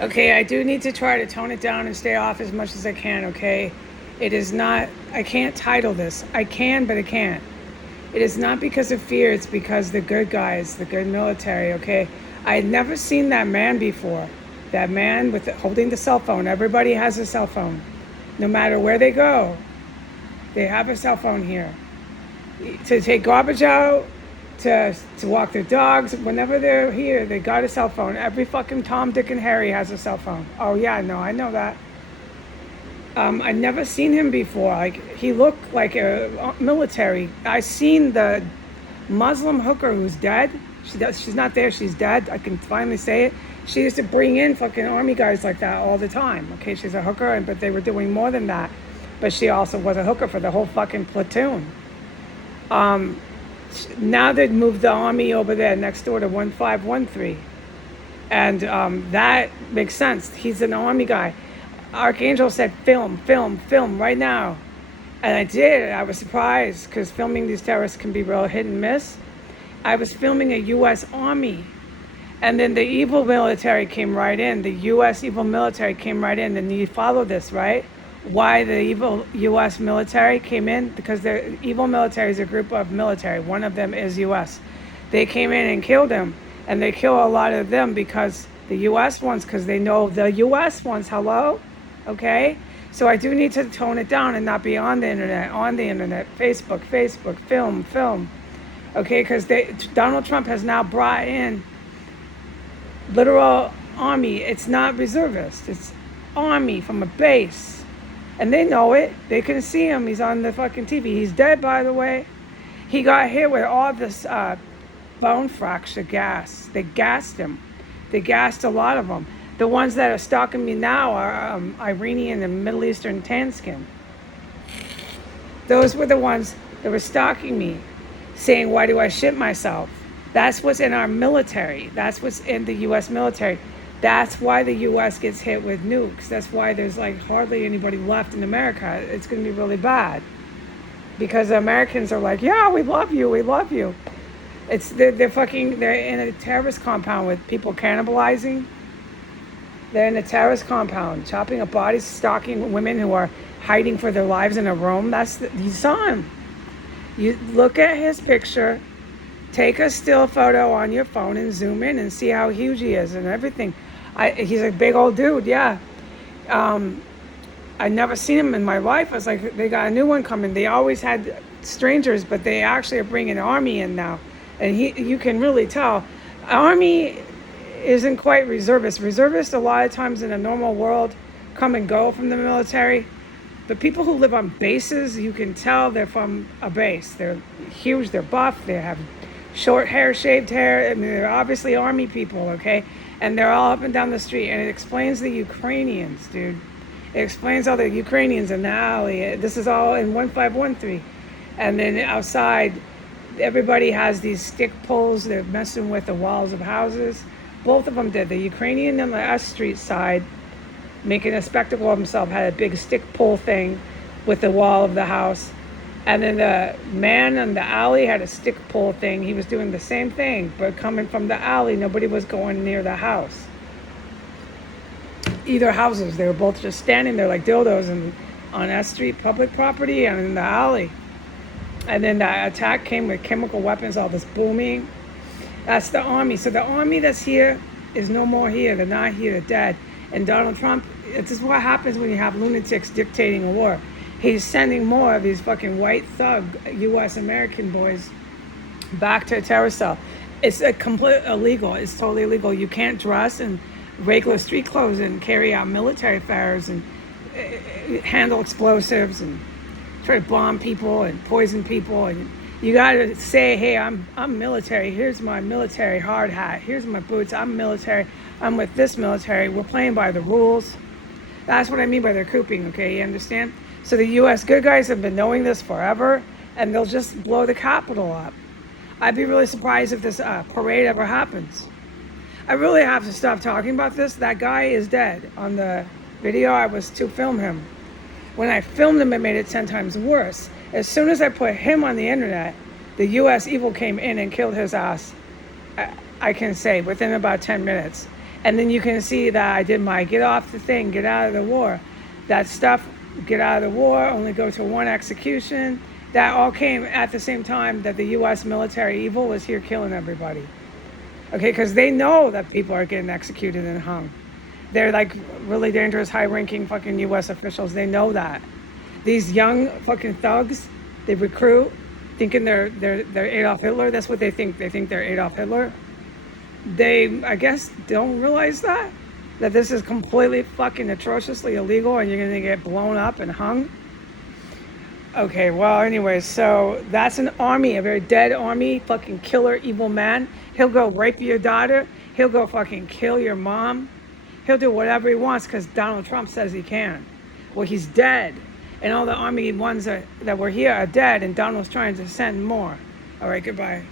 Okay, I do need to try to tone it down and stay off as much as I can, okay? It is not, I can't title this. I can, but I can't. It is not because of fear, it's because the good guys, the good military, okay? I had never seen that man before. That man with holding the cell phone. Everybody has a cell phone. No matter where they go, they have a cell phone here. To take garbage out, to walk their dogs, whenever they're here, they got a cell phone. Every fucking Tom, Dick, and Harry has a cell phone. Oh yeah, no, I know that. I'd never seen him before. Like he looked like a military. I seen the Muslim hooker who's dead. She's not there. She's dead. I can finally say it. She used to bring in fucking army guys like that all the time. Okay, she's a hooker, but they were doing more than that. But she also was a hooker for the whole fucking platoon. Now they've moved the army over there next door to 1513. And that makes sense. He's an army guy. Archangel said, film, film, film right now. And I did. I was surprised because filming these terrorists can be real hit and miss. I was filming a U.S. Army. And then the evil military came right in. The U.S. evil military came right in. And you follow this, right? Why the evil U.S. military came in? Because the evil military is a group of military. One of them is U.S. They came in and killed them. And they kill a lot of them because the U.S. ones, because they know the U.S. ones, hello? Okay? So I do need to tone it down and not be on the internet, Facebook, film. Okay? Because Donald Trump has now brought in literal army. It's not reservist. It's army from a base. And they know it. They can see him. He's on the fucking TV. He's dead, by the way. He got hit with all this bone fracture gas. They gassed him. They gassed a lot of them. The ones that are stalking me now are Iranian and Middle Eastern tan skin. Those were the ones that were stalking me, saying, why do I shit myself? That's what's in our military. That's what's in the U.S. military. That's why the U.S. gets hit with nukes. That's why there's like hardly anybody left in America. It's going to be really bad. Because the Americans are like, yeah, we love you. They're in a terrorist compound with people cannibalizing. They're in a terrorist compound, chopping up bodies, stalking women who are hiding for their lives in a room. You saw him. You look at his picture, take a still photo on your phone and zoom in and see how huge he is and everything. He's a big old dude, yeah. I never seen him in my life. I was like, they got a new one coming. They always had strangers, but they actually are bringing an army in now. And you can really tell. Army isn't quite reservist. Reservists, a lot of times in a normal world, come and go from the military. But people who live on bases, you can tell they're from a base. They're huge, they're buff, they have short hair, shaved hair. I mean, they're obviously army people, okay? And they're all up and down the street. And it explains the Ukrainians, dude. It explains all the Ukrainians in the alley. This is all in 1513. And then outside, everybody has these stick poles. They're messing with the walls of houses. Both of them did. The Ukrainian on the S Street side, making a spectacle of himself, had a big stick pole thing with the wall of the house. And then the man in the alley had a stick pole thing. He was doing the same thing, but coming from the alley, nobody was going near the house. Either houses, they were both just standing there like dildos on S Street, public property, and in the alley. And then the attack came with chemical weapons, all this booming. That's the army. So the army that's here is no more here. They're not here. They're dead. And Donald Trump, this is what happens when you have lunatics dictating a war. He's sending more of these fucking white thug U.S. American boys back to a terror cell. It's a complete illegal. It's totally illegal. You can't dress in regular street clothes and carry out military affairs and handle explosives and try to bomb people and poison people. And you got to say, hey, I'm military. Here's my military hard hat. Here's my boots. I'm military. I'm with this military. We're playing by the rules. That's what I mean by they're cooping, okay? You understand? So the U.S. good guys have been knowing this forever, and they'll just blow the Capitol up. I'd be really surprised if this parade ever happens. I really have to stop talking about this. That guy is dead. On the video, I was to film him. When I filmed him, it made it 10 times worse. As soon as I put him on the internet, the U.S. evil came in and killed his ass, I can say, within about 10 minutes. And then you can see that I did my get off the thing, get out of the war. That stuff, get out of the war, only go to one execution. That all came at the same time that the U.S. military evil was here killing everybody. Okay, because they know that people are getting executed and hung. They're like really dangerous, high-ranking fucking U.S. officials. They know that. These young fucking thugs, they recruit, thinking they're Adolf Hitler. That's what they think. They think they're Adolf Hitler. They, I guess, don't realize that this is completely fucking atrociously illegal, and you're gonna get blown up and hung. Okay, well, anyways, so that's an army, a very dead army, fucking killer, evil man. He'll go rape your daughter. He'll go fucking kill your mom. He'll do whatever he wants because Donald Trump says he can. Well, he's dead. And all the army ones that were here are dead, and Donald's trying to send more. All right, goodbye.